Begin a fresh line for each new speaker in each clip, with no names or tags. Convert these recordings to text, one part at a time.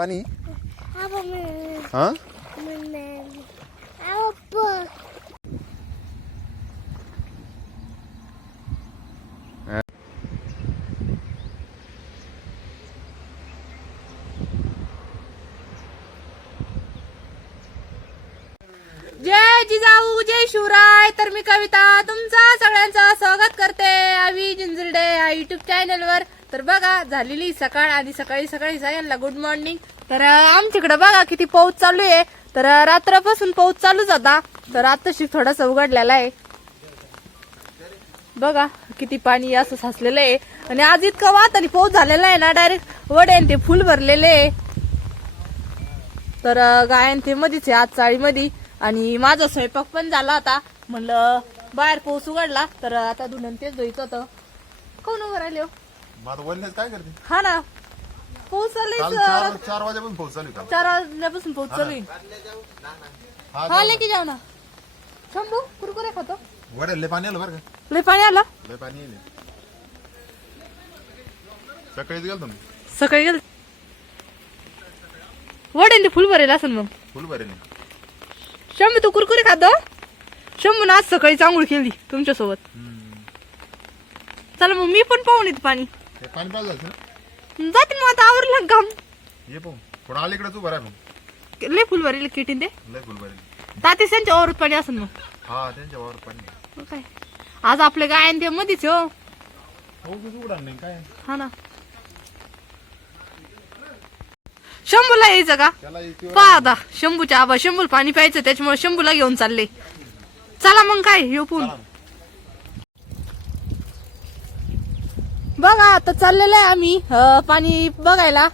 पाणी? हा?
जय जिजाऊ जय शिवराय. तर मी कविता तुमचा सगळ्यांचा स्वागत करते. आम्ही जिंजरडे या युट्यूब चॅनलवर तर बघा झालेली सकाळ आणि सकाळी सकाळी सगळ्यांना गुड मॉर्निंग तर आमच्याकडे बघा किती पाऊस चालू आहे. तर रात्रपासून रात्रापासून पाऊस चालूच होता. तर आताशी थोडासा उघडलेला आहे. बघा किती पाणी असं साचलेलं आहे. आणि आज इतका वात आणि पाऊस झालेला आहे ना डायरेक्ट वडे ते फुल भरलेले आहे. तर गायन ते मधीच आहे आज चाळीमध्ये. आणि माझा स्वयंपाक पण झाला आता. म्हणलं बाहेर पाऊस उघडला तर आता धुणं तेच धुईत होतं. कोण उभं राहिले? हो?
काय करते?
हा ना. पाऊस
काल
चालू
चार चार वाजेपासून पाऊस चालू आहे
चार वाजल्यापासून पाऊस चालू आहे.
हा
हा लेकी जाऊ ना. शंभू कुरकुरे खातो.
वड्याला लय पाणी आलं बरं का?
लय पाणी आलं?
लय पाणी येईल सकाळीच गेलो तुम्ही
सकाळी गेल वडेन ते फुल भरेल असेल मग.
फुल बरे नाही
शंभू तू कुरकुरे खातो? शंभू आज सकाळी चांगली केली तुमच्यासोबत. चला मग मी पण पाहून येते पाणी.
पाणी पाहिजे असेल ना?
जाते मग आता आवरलं काम.
ये पाहू थोडं अलीकडे तू बरं
लय किटीन
मग लय
तातीस त्यांच्या वावरात पाणी असेल मग.
हा त्यांच्यावर पाणी
मग काय? आज आपले गायन ते मधीच हो.
हो उडान नाही. काय?
हा ना. शंभूला यायचं का?
त्याला इथे
पहा आता शंभूच्या आबा शंभूला पाणी प्यायचं त्याच्यामुळे शंभूला घेऊन चालले. चला मग काय येऊ पण बघा आता चाललेलं आहे आम्ही पाणी बघायला.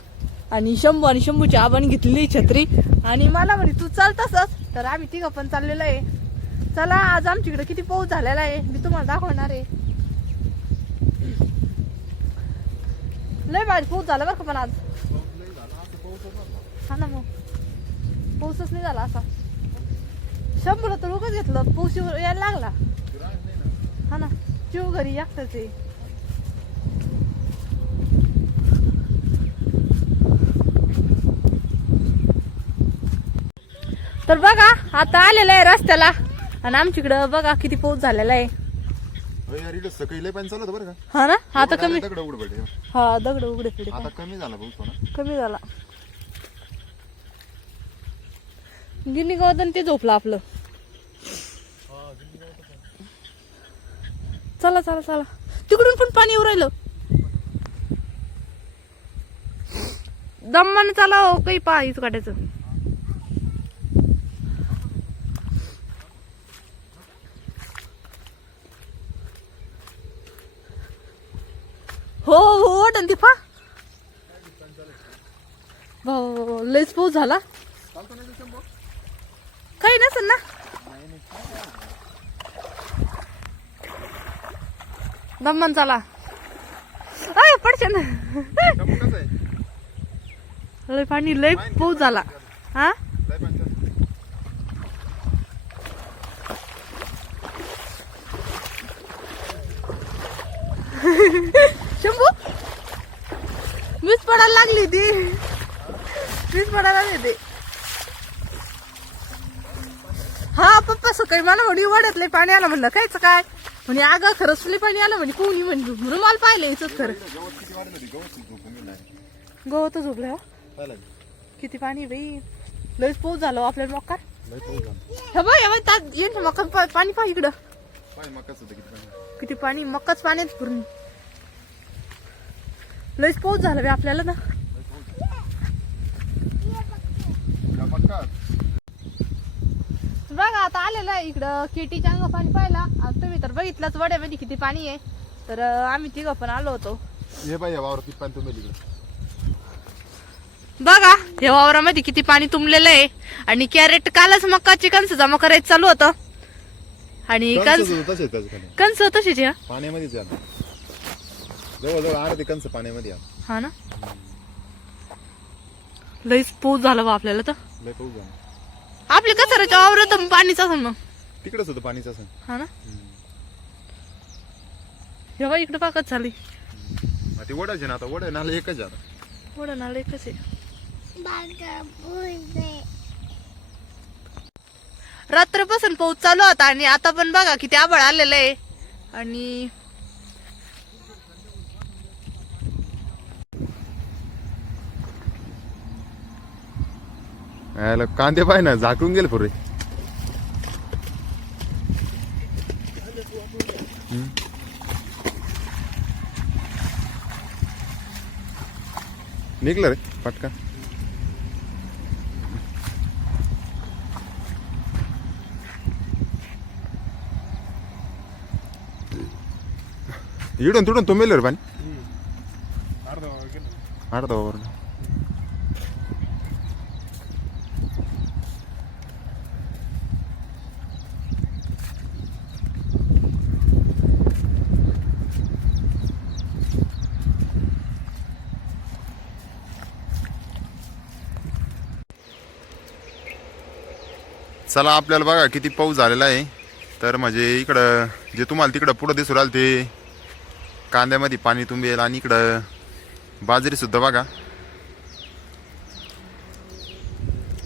आणि शंभू आणि शंभूची आबाने घेतलेली छत्री. आणि मला म्हणे तू चाल तसंच. तर आम्ही तिघं पण चाललेलं आहे. चला आज आमच्याकडे किती पाऊस झालेला आहे मी तुम्हाला दाखवणार आहे. लय भारी पाऊस झाला बरं का पण आज. हा ना मग. पाऊसच नाही झाला असा. शंभूला तर उगच घेतलं पाऊस यायला लागला. हा ना जीव घरी एकटाच आहे. तर बघा आता आलेलं आहे रस्त्याला. आणि आमच्याकडं बघा किती पाऊस झालेला आहे. हा ना? आता कमी हा दगड उघडे पुढे
कमी झाला थोडा
कमी झाला. गिनी गवदन ते झोपलं आपलं. चला चला चला. तिकडून पण पाणी येऊ राहिलं. दम्मानं चला हो काही पहा इथं काढायचं हो हो भाऊ लयच पाऊस झाला. काही नसेल ना? दमन चला. अय पडशे ना. लय पाणी लय पाऊस झाला. हा? शंभू? पडायला लागली ती. मीच पडायला लागली ती. हा पप्पा सकाळी मला म्हणे वाड्यातले पाणी आलं म्हणलं. कायच काय? म्हणे अगं खरंच लय पाणी आलं म्हणे कोणी म्हणजे म्हणून मला पाहिलं याच खरं.
गवत
झोपलं? किती पाणी बाई? लयच पाऊस झालं हो आपल्या मक्कार
झाला
हे हे बाय त्यात येईन मक्का पा- पाणी पहा इकडं.
किती पाणी?
मक्काच पाण्यात पूर्ण. लयच पाऊस झाला बे आपल्याला ना.
मक्का
बघा आता आलेलं आहे इकडं केटीच्या अंग पाणी पाहिला आणि तुम्ही तर बघितलंच वड्यामध्ये किती पाणी आहे. तर आम्ही तिघं पण आलो होतो.
हे बाई वावर किती पाणी तुम्ही
बघा हे वावरामध्ये किती पाणी तुंबलेलं आहे. आणि कॅरेट कालच मक्काची कणस जमा करायचं चालू होतं. आणि
खाली
कणस तशीच आहे हा.
पाण्यामध्येच आहे आता. जवळजवळ अर्धे कंस पाण्यामध्ये आहे.
हा ना? लईच पाऊस झाला बा आपल्याला तर.
लय पाऊस झाला.
आपल्या कचऱ्याच्या वावरात पाणीच असेल मग.
तिकडेच होतं पाणीच असं
हा ना? हे बघा इकडे पाकच झाली.
ते वडाचे ना आता वडा नाला एकच आहे आता.
वडा नाला एकच आहे. रात्रपासून पाऊस चालू होता आणि आता पण बघा किती आबळ आलेलं आहे. आणि
यायला कांदे पाय ना झाकून गेले पुरे. हम्म. निघलं रे पटकन. इडून तिडून तुम्ही रे पाणी. अर्धा ओव्हर. चला आपल्याला बघा किती पाऊस झालेला आहे. तर म्हणजे इकडं जे तुम्हाला तिकडं पुढं दिसू राहिलं ते कांद्यामध्ये पाणी तुंबेल आणि इकडं बाजरीसुद्धा बघा.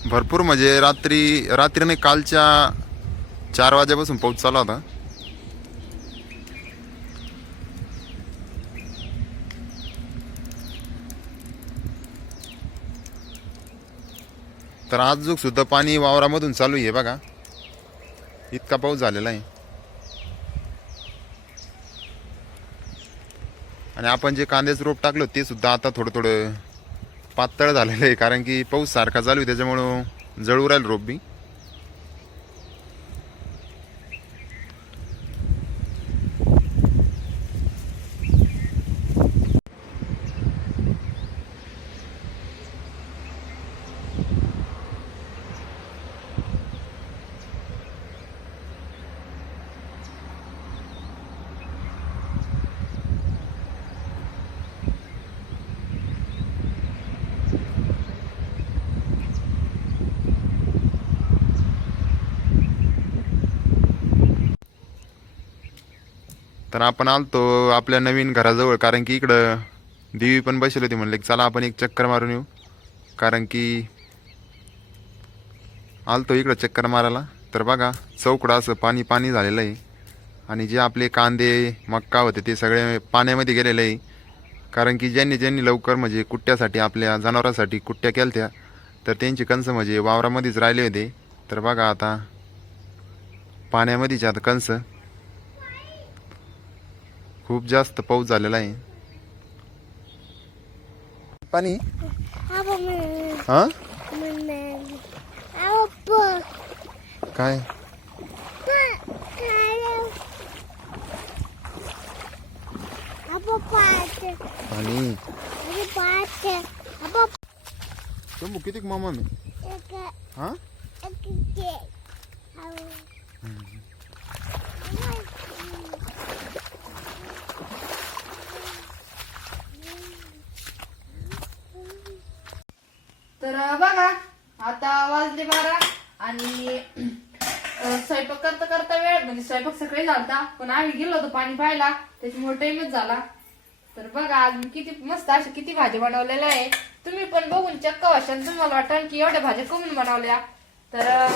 भरपूर म्हणजे रात्री रात्रीने कालच्या चार वाजेपासून पाऊस चालू होता. तर आजूक सुद्धा पाणी वावरामधून चालू आहे बघा. इतका पाऊस झालेला आहे. आणि आपण जे कांद्याचं रोप टाकलं ते सुद्धा आता थोडं थोडं पातळ झालेलं आहे कारण की पाऊस सारखा चालू आहे त्याच्यामुळं जळू राहील रोप बी. तर आपण आलतो आपल्या नवीन घराजवळ कारण की इकडं देवी पण बसली होती म्हणले चला आपण एक चक्कर मारून येऊ. कारण की आलतो इकडं चक्कर मारायला. तर बघा चौकडं असं पाणी पाणी झालेलं आहे. आणि जे आपले कांदे मक्का होते ते सगळे पाण्यामध्ये गेलेले आहे. कारण की ज्यांनी ज्यांनी लवकर म्हणजे कुट्ट्यासाठी आपल्या जनावरांसाठी कुट्ट्या केलत्या तर त्यांची कंस म्हणजे वावरामध्येच राहिले होते. तर बघा आता पाण्यामध्येच आता कंस खूप जास्त पाऊस झालेला आहे. पाणी? हा? काय? पाणी? किती मामा मी? हा
एक ते
तर अं, बघा आता वाजले बारा आणि स्वयंपाक करता करता वेळ म्हणजे स्वयंपाक सकाळी झालता पण आम्ही गेलो होतो पाणी पाहायला त्याच्यामुळे टाइमच झाला. तर बघा आज मी किती मस्त अशा किती भाज्या बनवलेल्या आहे. तुम्ही पण बघून चक्क वाशाल तुम्हाला वाटेल की एवढ्या भाज्या कमी बनवल्या. तर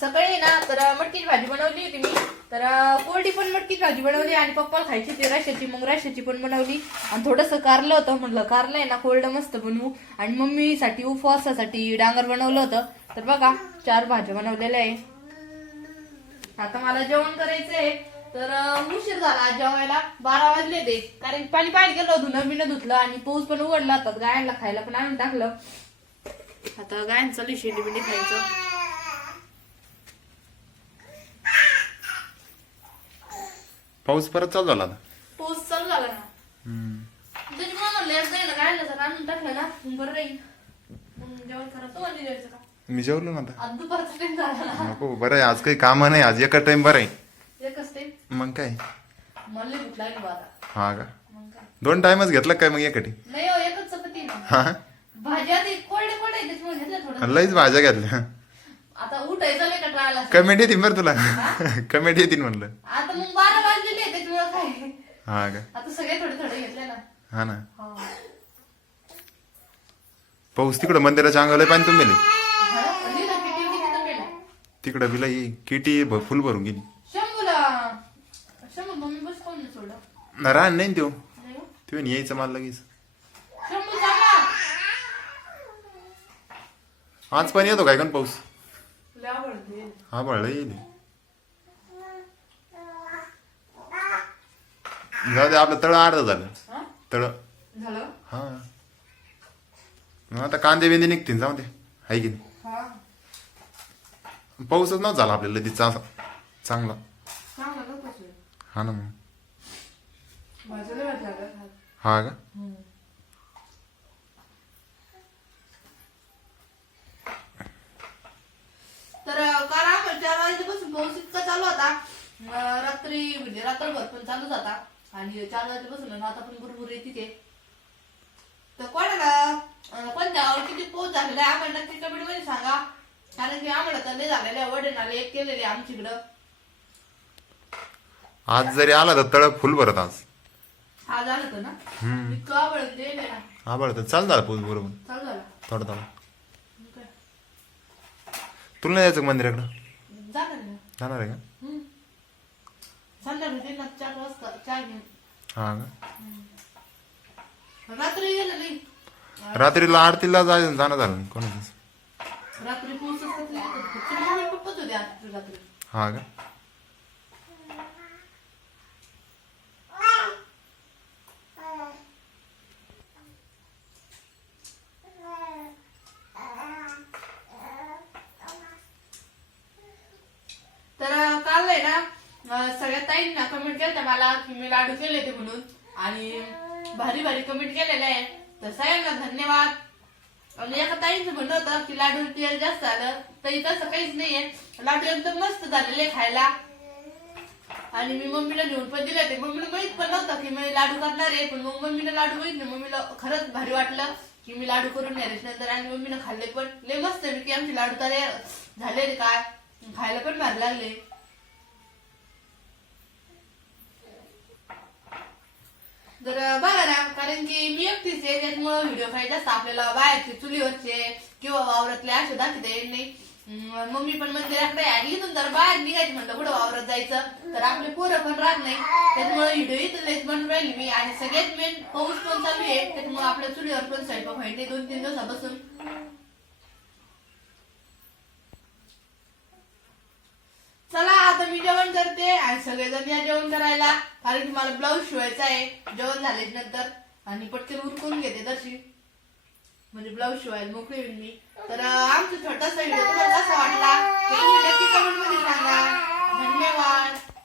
सकाळी ना तर मटकीची भाजी बनवली होती मी. तर कोरडी पण मटकीची भाजी बनवली आणि पप्पा खायची होती राशाची मग रश्याची पण बनवली. आणि थोडंसं कारलं होतं म्हटलं कारलं आहे ना कोरडं मस्त बनवू. आणि मम्मीसाठी उपवासासाठी डांगर बनवलं होतं. तर बघा चार भाज्या बनवलेल्या आहे. आता मला जेवण करायचंय. तर उशीर झाला आज जेवायला. बारा वाजले ते. कारण पाणी पाणी गेलं धुणं बिणं धुतलं आणि पाऊस पण उघडला होता. गायांना खायला पण आणून टाकलं. आता गायांचं लिशेंडी बिंडी खायचं.
पाऊस परत चालू झाला आता.
पाऊस चालू झाला ना. त्याच्यामुळे म्हणलं एकदा आहे ना गायला जर आणून टाकलं ना. मग बरं राहील. मग जेवण करा. तो आणि जेवायचं का?
मी जेवलो ना आता.
आज दुपारचा टाइम झाला ना.
नको बरं आहे. आज काही कामं नाही. आज एका टाइम बरं आहे.
एकच टाइम
मग काय?
मला लई भूक लागली बा आता.
हा का?
मग काय?
दोन टाइमच घेतला काय मग एकाठी
नाही हो एकच चपाती आहे ना.
हा?
भाज्या ते कोरडे कोरडे आहे, त्याच्यामुळे घेतलं थोडं.
लईच भाज्या घेतल्या.
आता उठायचं नाही का ट्रायला
कमेंट येतील बरं तुला. कमेंट येतील म्हणलं.
आता मग बारा वाजलेले आहे त्याच्यामुळे काय
हा का?
आता सगळे थोडे थोडे घेतले ना.
हा ना.
हा.
पाऊस तिकडं मंदिराच्या अंगाला पाणी तुम्ही
किती किती.
तिकडं बिला ही किटी भ- फुल भरून गेली.
शंभूला. शंभू मम्मी बस कोण नाही सोडलं
ना रान नाही
नाही हो.
नाही यायचं मला लगेच.
शंभू चांगला
आज पण येतो काय कण पाऊस? हा बळ येईल. जाऊ दे आपलं तळ अर्ध झालं.
हा?
तळ.
झालं?
हा. मग आता कांदे बिंदे निघतील जाऊ दे. हाय की नाही?
हा.
पाऊसच नव्हता झाला आपल्याला असा चांगला.
चांगला.
हा ना मग.
माझं वाटलं.
हा का
तर काल आपण चार वाजल्यापासून पाऊस इतका चालू होता अं, रात्री म्हणजे रात्रभर पण चालूच होता आणि चार वाजल्यापासून ना आता पण भरपूर येते ते. तर कोणाला कोणत्या गावावर किती पाऊस झालेला आहे आम्हाला नक्की कमेंटमध्ये सांगा. कारण की आम्हाला तर लय झालेले आहे वडे नाले एक केलेले आहे आमच्याकडं.
आज जरी आला तर तळ फुल भरत आज.
आज आलं होतं ना? इतकं आवडत ते ना.
हा बरं तर चाल झाला पाऊस बरोबर
चालू झाला.
थोडा थोडा? तुला नाही जायचं का मंदिराकडं?
जाणार ना.
जाणार आहे का?
हम्म. संध्याकाळी चार वाजता चहा घेऊन.
हा का
रात्री गेलं
रात्रीला आरतीला जाय जाणं झालं नाही कोणाचं?
रात्री पोहोचत पप्पत होते आज रात्री.
हा का?
तर काल आहे ना सगळ्या ताईंना कमेंट केलं मला की मी लाडू केले ते म्हणून. आणि भारी भारी कमेंट केलेले आहे. तर सगळ्यांना धन्यवाद. आणि एका ताईंचं म्हणणं होतं की लाडू तेल जास्त आलं तरी तसं काहीच नाहीये. लाडू एकदम मस्त झालेले खायला. आणि मी मम्मीला घेऊन पण दिले ते मम्मीला माहीत पण नव्हतं की मी लाडू करणार आहे. पण मग मम्मीला लाडू माहीत नाही. मम्मीला खरंच भारी वाटलं की मी लाडू करून न्यायचे नंतर आणि मम्मीनं खाल्ले पण. लय मस्त आहे. की आमचे लाडू तयार झाले रे काय? खायला पण भारी लागले. तर बघा ना कारण की मी एकटीच आहे त्याच्यामुळे व्हिडिओ काही जास्त आपल्याला बाहेरचे चुलीवरचे किंवा वावरातले असे दाखवता येत नाही. मम्मी पण म्हणते आहे. आणि इथून तर बाहेर निघायचं म्हणलं कुठं वावरात जायचं? तर आपले पोरं पण राहत नाही. त्याच्यामुळे व्हिडिओ इथं बन राहिली मी. आणि सगळ्यात मेन पाऊस पण चालू आहे. त्याच्यामुळे आपल्या चुलीवर पण स्वयंपाक व्हायचे दोन तीन दिवसापासून. चला आता मी जेवण करते आणि सगळेजण या जेवण करायला. कारण की मला ब्लाऊज शिवायचा आहे. जेवण झालेच नंतर. आणि पटकन उरकून घेते तशी. म्हणजे ब्लाऊज शिवायला मोकळी होईल मी. तर आमचा छोटासा व्हिडिओ तुम्हाला कसा वाटला? कमेंटमध्ये सांगा. धन्यवाद.